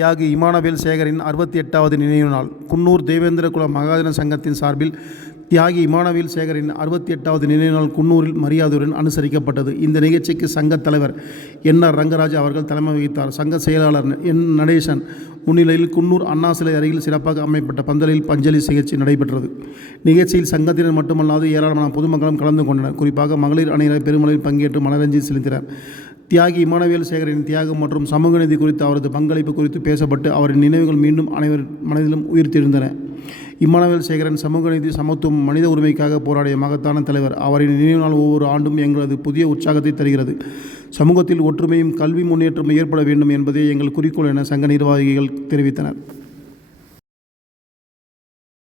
தியாகி இமானுவேல் சேகரின் 68வது நினைவு நாள். குன்னூர் தேவேந்திரகுல மகாஜன சங்கத்தின் சார்பில் தியாகி இமானுவேல் சேகரின் 68வது நினைவு நாள் குன்னூரில் மரியாதையுடன் அனுசரிக்கப்பட்டது. இந்த நிகழ்ச்சிக்கு சங்கத் தலைவர் என்.ஆர். ரங்கராஜ் அவர்கள் தலைமை வகித்தார். சங்க செயலாளர் என். நடேசன் முன்னிலையில் குன்னூர் அண்ணா சிலை அருகில் சிறப்பாக அமைக்கப்பட்ட பந்தலில் பஞ்சலி சிகிச்சை நடைபெற்றது. நிகழ்ச்சியில் சங்கத்தினர் மட்டுமல்லாது ஏராளமான பொதுமக்களும் கலந்து கொண்டனர். குறிப்பாக மகளிர் அணியினர் பெருமளவில் பங்கேற்று மலரஞ்சலி செலுத்தினர். தியாகி இமானுவேல் சேகரின் தியாகம் மற்றும் சமூக நீதி குறித்து அவரது பங்களிப்பு குறித்து பேசப்பட்டு அவரின் நினைவுகள் மீண்டும் அனைவர் மனதிலும் உயிர்த்தெழுந்தன. இமானுவேல் சேகரன் சமூக நீதி, சமத்துவம், மனித உரிமைக்காக போராடிய மகத்தான தலைவர். அவரின் நினைவு நாள் ஒவ்வொரு ஆண்டும் எங்களது புதிய உற்சாகத்தை தருகிறது. சமூகத்தில் ஒற்றுமையும் கல்வி முன்னேற்றமும் ஏற்பட வேண்டும் என்பதே எங்கள் குறிக்கோள் என சங்க நிர்வாகிகள் தெரிவித்தனர்.